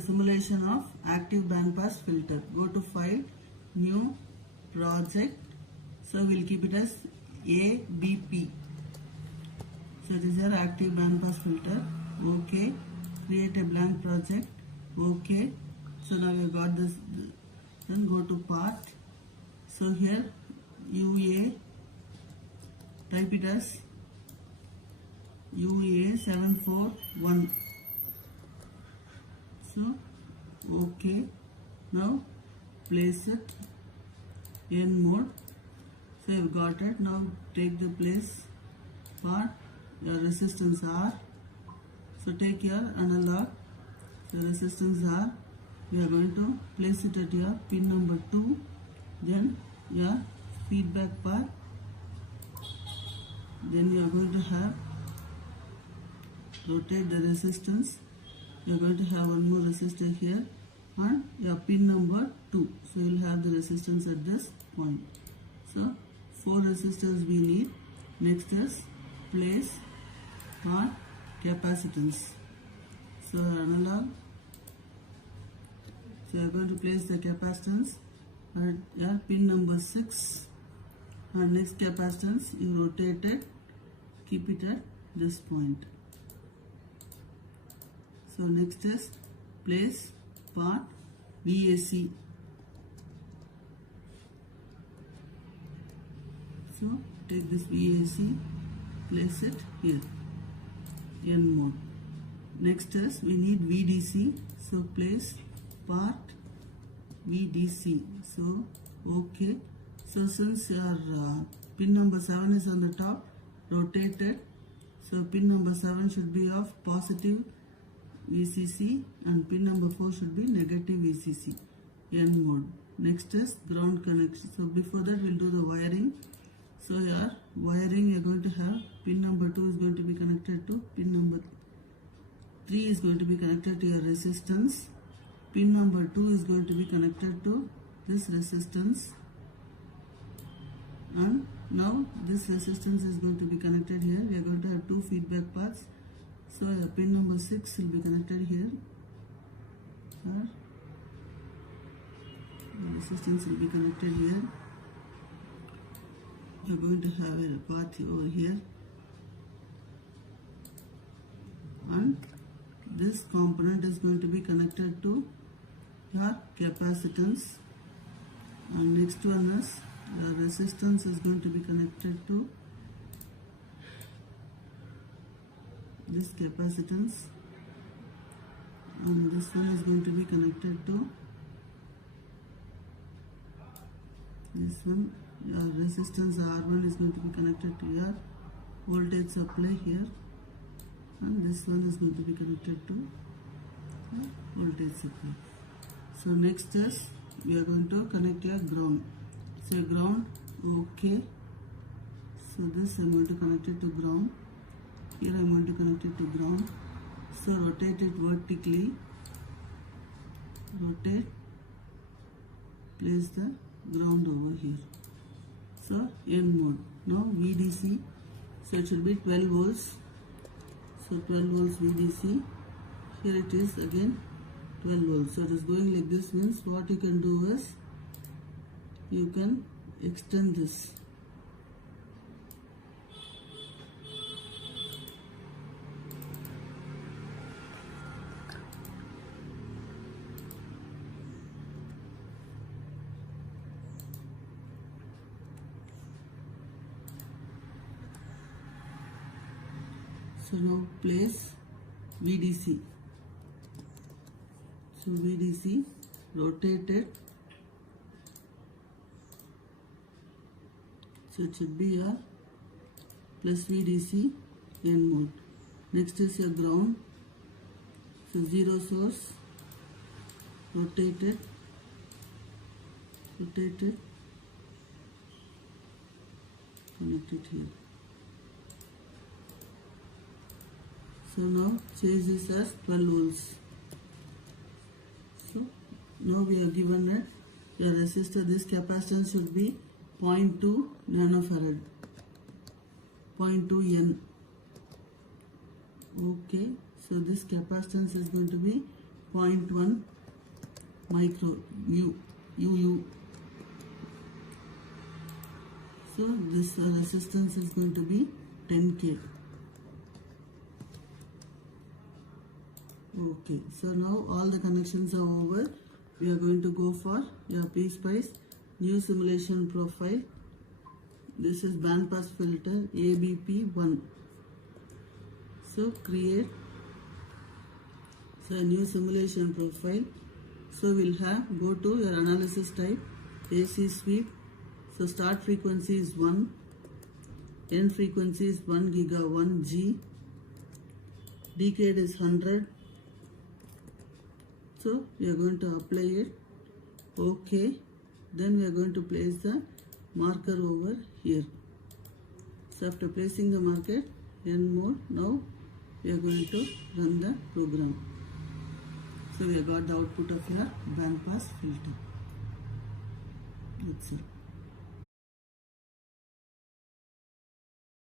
Simulation of active band pass filter. Go to File, New, Project. So we'll keep it as ABP. So this is our active band pass filter. OK. Create a blank project. OK. So now we got this. Then go to Part. So here UA. Type it as UA741. So OK. Now place it in mode. So you've got it. Now take the place part, your resistance R. So take your analog, the resistance R. We are going to place it at your pin number 2. Then your feedback part. Then you are going to have rotate the resistance. You are going to have one more resistor here on your pin number 2. So you will have the resistance at this point. So 4 resistors we need. Next is place on capacitance. So analog. So you are going to place the capacitance at your pin number 6. And next capacitance you rotate it, keep it at this point. So next is place part VAC. So take this VAC, place it here, N mode. Next is we need VDC. So place part VDC. So OK. So since your pin number 7 is on the top, rotate it. So pin number 7 should be of positive VCC and pin number 4 should be negative VCC, N mode. Next is ground connection. So before that we'll do the wiring. So your wiring you're going to have pin number 2 is going to be connected to pin number 3 is going to be connected to your resistance. Pin number 2 is going to be connected to this resistance. And now this resistance is going to be connected here. We are going to have 2 feedback paths. So pin number 6 will be connected here. The resistance will be connected here. We are going to have a path over here. And this component is going to be connected to your capacitance. And next one is the resistance is going to be connected to this capacitance, and this one is going to be connected to this one. Your resistance R1 is going to be connected to your voltage supply here, and this one is going to be connected to voltage supply. So next is we are going to connect your ground. So ground, OK. So this I am going to connect it to ground. Here I am going to connect it to ground. So rotate it vertically. Rotate. Place the ground over here. So N mode. Now VDC. So it should be 12 volts. So 12 volts VDC. Here it is again 12 volts. So it is going like this, means what you can do is you can extend this. So now place VDC. So VDC, rotate it. So it should be your plus VDC N mode. Next is your ground. So 0 source, rotate it, connect it here. So now change this as 12 volts. So now we are given that your resistor, this capacitance should be 0.2 nanofarad, 0.2 N. Okay, so this capacitance is going to be 0.1 micro UU. So this resistance is going to be 10K. Okay, so now all the connections are over. We are going to go for your Pspice new simulation profile. This is bandpass filter ABP1. So create new simulation profile. So we'll have, go to your analysis type, AC sweep. So start frequency is 1, end frequency is 1 giga 1 G, decade is 100. So we are going to apply it. Okay. Then we are going to place the marker over here. So after placing the marker, end mode, now we are going to run the program. So we have got the output of your bandpass filter. That's it.